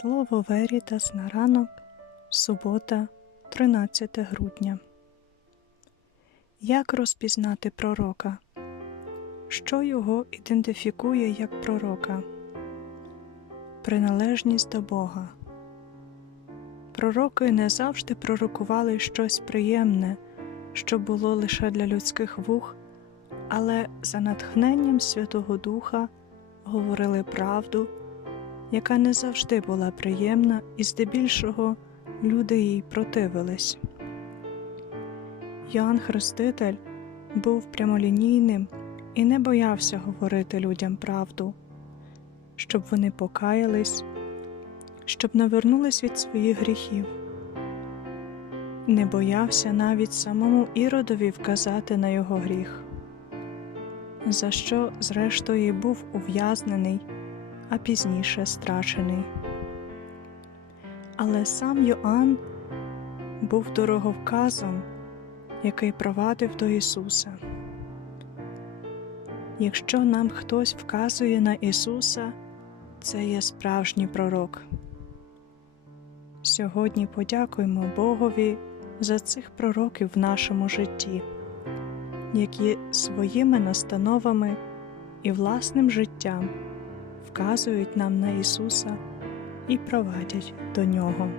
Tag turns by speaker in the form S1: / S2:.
S1: Слово Верітас на ранок, субота, 13 грудня. Як розпізнати пророка? Що його ідентифікує як пророка? Приналежність до Бога. Пророки не завжди пророкували щось приємне, що було лише для людських вух, але за натхненням Святого Духа говорили правду яка не завжди була приємна, і здебільшого люди їй противились. Йоанн Хреститель був прямолінійним і не боявся говорити людям правду, щоб вони покаялись, щоб навернулись від своїх гріхів. Не боявся навіть самому Іродові вказати на його гріх, за що, зрештою, був ув'язнений а пізніше страчений. Але сам Йоанн був дороговказом, який провадив до Ісуса. Якщо нам хтось вказує на Ісуса, це є справжній пророк. Сьогодні подякуємо Богові за цих пророків в нашому житті, які своїми настановами і власним життям вказують нам на Ісуса і провадять до Нього.